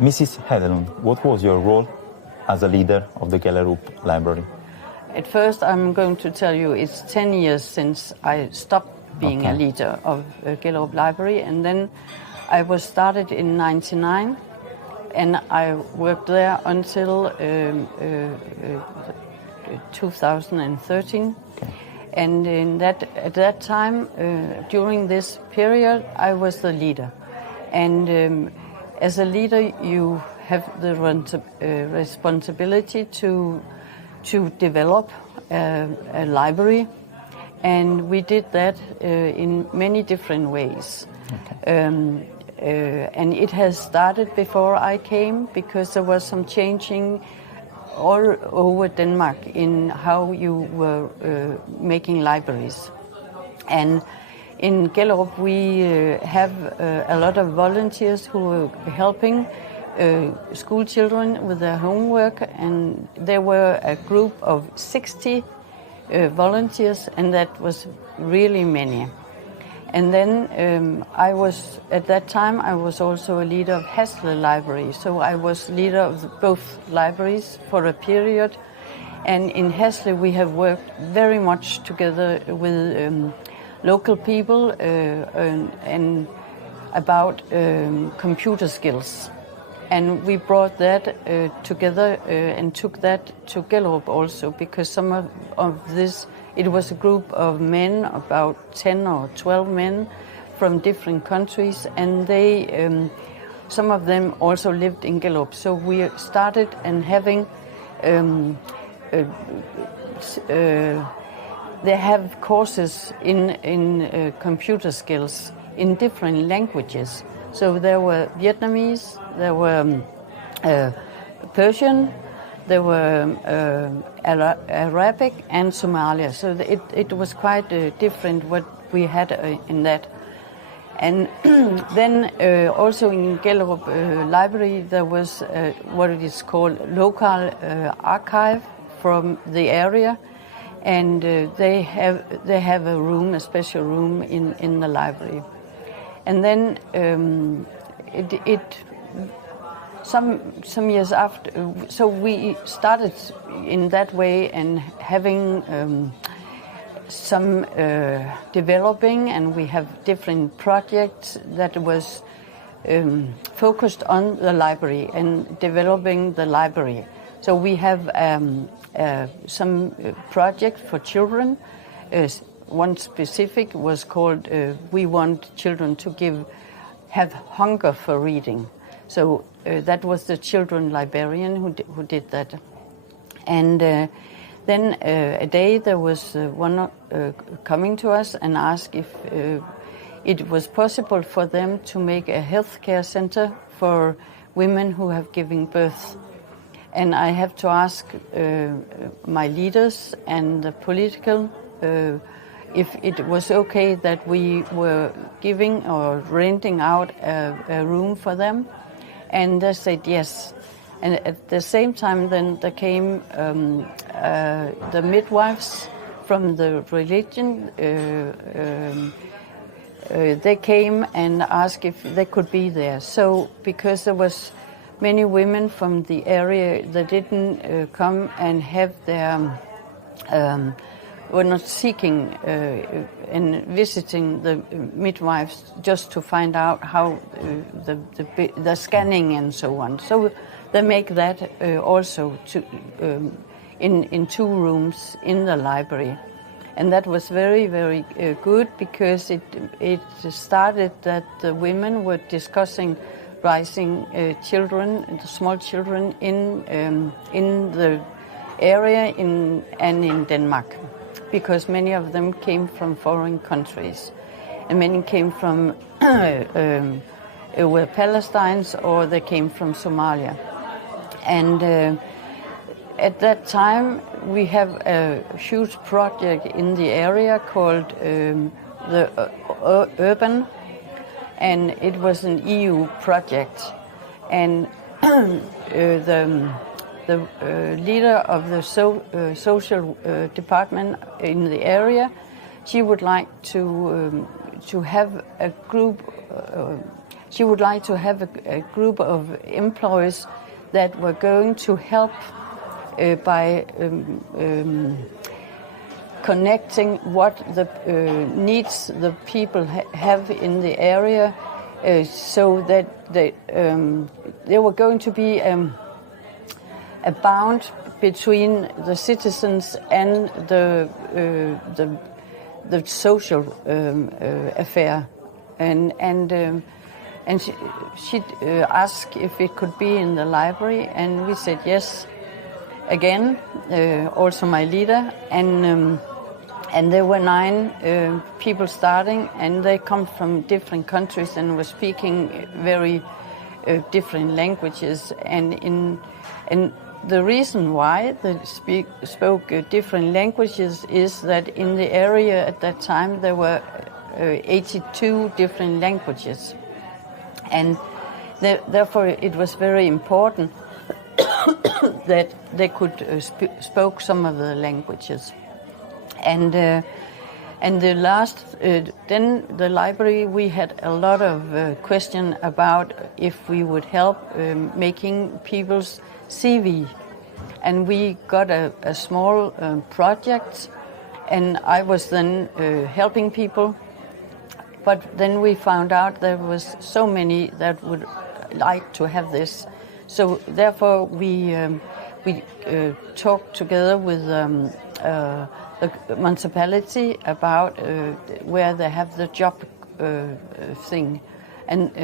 Mrs Hedelund, what was your role as a leader of the Gellerup library? At first, I'm going to tell you it's 10 years since I stopped being a leader of Gellerup Library, and then I was started in '99, and I worked there until 2013. Okay. And at that time, during this period, I was the leader. And as a leader, you have the responsibility to develop a library, and we did that in many different ways. Okay. And it has started before I came, because there was some changing all over Denmark in how you were making libraries. And in Gellerup we have a lot of volunteers who are helping school children with their homework, and there were a group of 60 volunteers, and that was really many. And then at that time I was also a leader of Hasle Library, so I was leader of both libraries for a period. And in Hasle we have worked very much together with local people and about computer skills. And we brought that together and took that to Gellerup also, because some of this, it was a group of men, about 10 or 12 men from different countries, and they, some of them also lived in Gellerup. So we started and having, they have courses in computer skills in different languages. So there were Vietnamese, there were Persian, there were Arabic and Somalia. So it was quite different what we had in that. And then also in Gellerup Library there was what it is called Locale archive from the area, and they have a room, a special room in the library. And then some years after, so we started in that way and having some developing, and we have different projects that was focused on the library and developing the library. So we have some project for children. One specific was called "We Want Children to have hunger for reading." So that was the children librarian who did that. And then a day there was one coming to us and asked if it was possible for them to make a healthcare center for women who have given birth. And I have to ask my leaders and the political if it was okay that we were giving or renting out a room for them. And they said yes. And at the same time then there came the midwives from the religion. They came and asked if they could be there. So because there was many women from the area that didn't come and have their were not seeking and visiting the midwives just to find out how the scanning and so on. So they make that also in 2 rooms in the library. And that was very, very good, because it started that the women were discussing raising children, the small children in the area and in Denmark, because many of them came from foreign countries, and many came from were Palestinians, or they came from Somalia. And at that time we have a huge project in the area called the Urban, and it was an EU project. And the leader of the social department in the area, she would like to have a group, she would like to have a group of employees that were going to help by connecting what the needs the people have in the area, so that there were going to be a bound between the citizens and the social affair, and she asked if it could be in the library, and we said yes. Again, also my leader, and there were 9 people starting, and they come from different countries and were speaking very different languages, and the reason why they spoke different languages is that in the area at that time there were 82 different languages, and therefore it was very important that they could spoke some of the languages. And the last, then the library, we had a lot of question about if we would help making people's CV. And we got a small project, and I was then helping people. But then we found out there was so many that would like to have this. So therefore we talked together with the municipality about where they have the job thing, and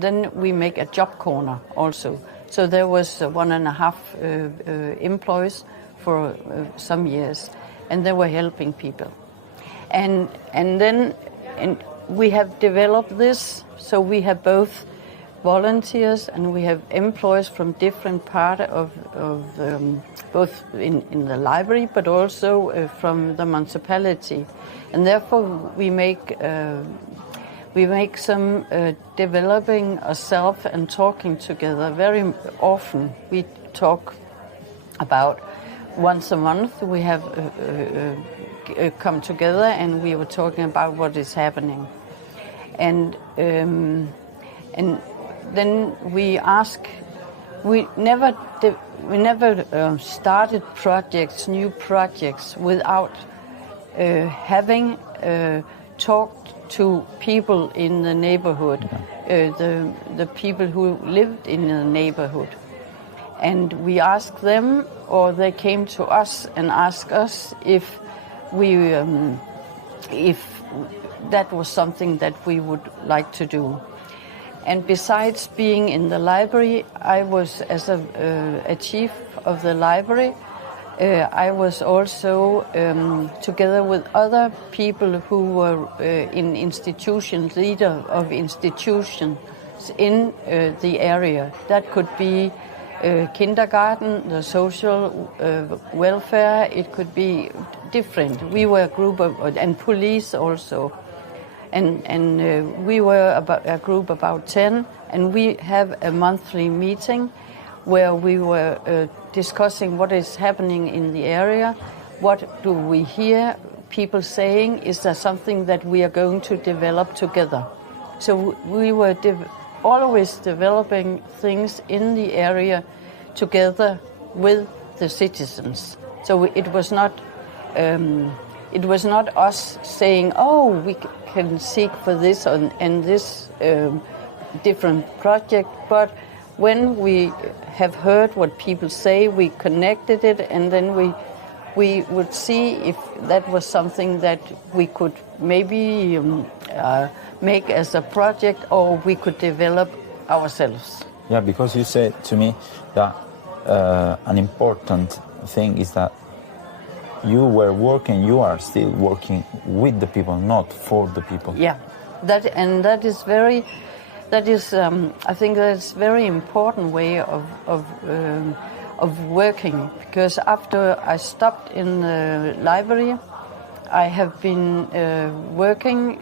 then we make a job corner also. So there was 1.5 employees for some years, and they were helping people, and then we have developed this. So we have both volunteers and we have employees from different part of both in the library, but also from the municipality, and therefore we make some developing ourselves and talking together. Very often we talk about once a month. We have come together and we were talking about what is happening, and then we ask. We never started new projects, without having talked to people in the neighborhood, the people who lived in the neighborhood, and we asked them, or they came to us and asked us if that was something that we would like to do. And besides being in the library, I was, as a chief of the library, I was also together with other people who were in institutions, leader of institutions in the area. That could be kindergarten, the social welfare. It could be different. We were a group of, and police also. And we were about a group about 10, and we have a monthly meeting where we were discussing what is happening in the area, what do we hear people saying, is there something that we are going to develop together. So we were always developing things in the area together with the citizens. So it was not us saying, oh, we can seek for this and this different project, but when we have heard what people say, we connected it, and then we would see if that was something that we could maybe make as a project, or we could develop ourselves. Yeah, because you said to me that an important thing is that you are still working with the people, not for the people. Yeah, I think that's a very important way of working, because after I stopped in the library, I have been working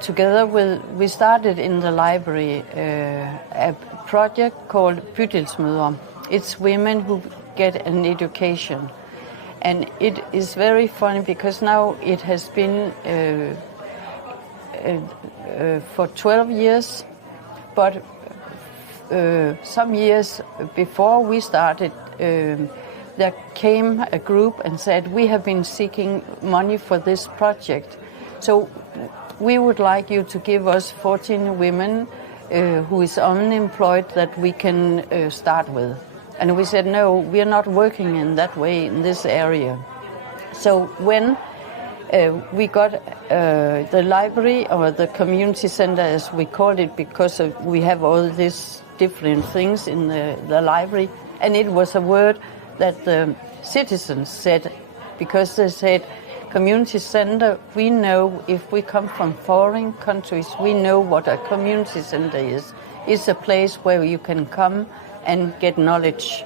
together we started in the library a project called Bydelsmøder. It's women who get an education, and it is very funny because now it has been for 12 years, but some years before we started, there came a group and said, we have been seeking money for this project. So we would like you to give us 14 women who is unemployed that we can start with. And we said, no, we are not working in that way in this area. So when we got the library, or the community center as we called it, because we have all these different things in the library, and it was a word that the citizens said, because they said, community center, we know if we come from foreign countries, we know what a community center is. It's a place where you can come and get knowledge,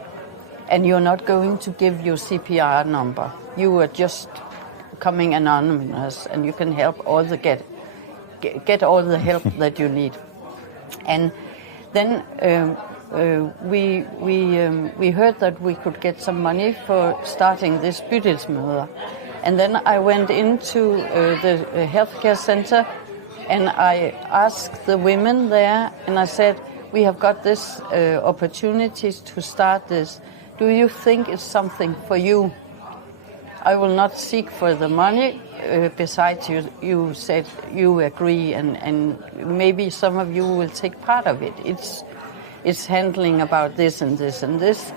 and you're not going to give your CPR number. You are just coming anonymous, and you can help all the get all the help that you need. And then we heard that we could get some money for starting this bydelsmøder. And then I went into the healthcare center, and I asked the women there, and I said, we have got this opportunities to start this. Do you think it's something for you? I will not seek for the money. Besides, you said you agree, and maybe some of you will take part of it. It's handling about this and this and this.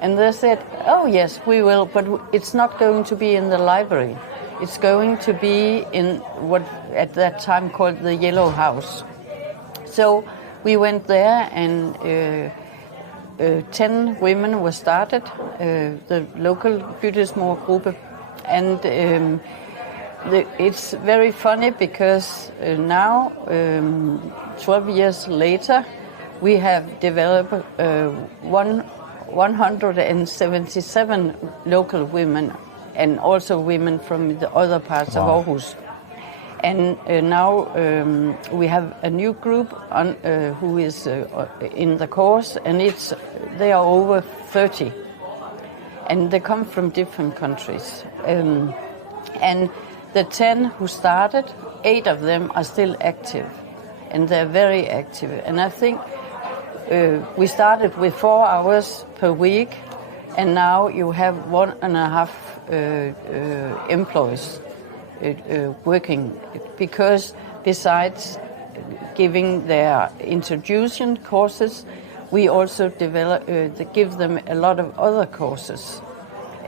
And they said, oh yes, we will, but it's not going to be in the library. It's going to be in what at that time called the Yellow House. So we went there, and 10 women were started, the local bydelsmødergruppe. And it's very funny because now, 12 years later, we have developed 177 local women, and also women from the other parts of Aarhus. And now we have a new group who is in the course, and they are over 30. And they come from different countries. And the 10 who started, 8 of them are still active. And they're very active. And I think we started with 4 hours per week, and now you have 1.5 employees working. Because besides giving their introduction courses, we also give them a lot of other courses.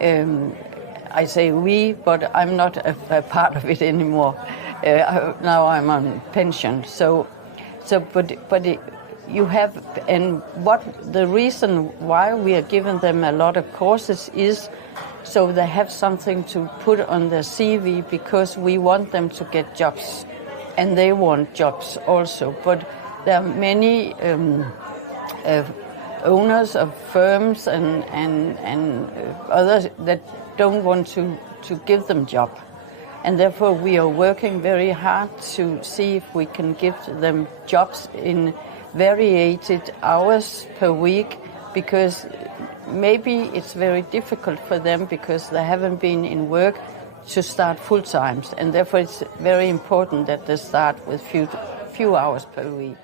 I say we, but I'm not a part of it anymore. Now I'm on pension. But you have, and what the reason why we are giving them a lot of courses is so they have something to put on their CV, because we want them to get jobs, and they want jobs also. But there are many owners of firms and others that don't want to give them job, and therefore we are working very hard to see if we can give them jobs in varied hours per week, because maybe it's very difficult for them because they haven't been in work to start full times, and therefore it's very important that they start with few hours per week.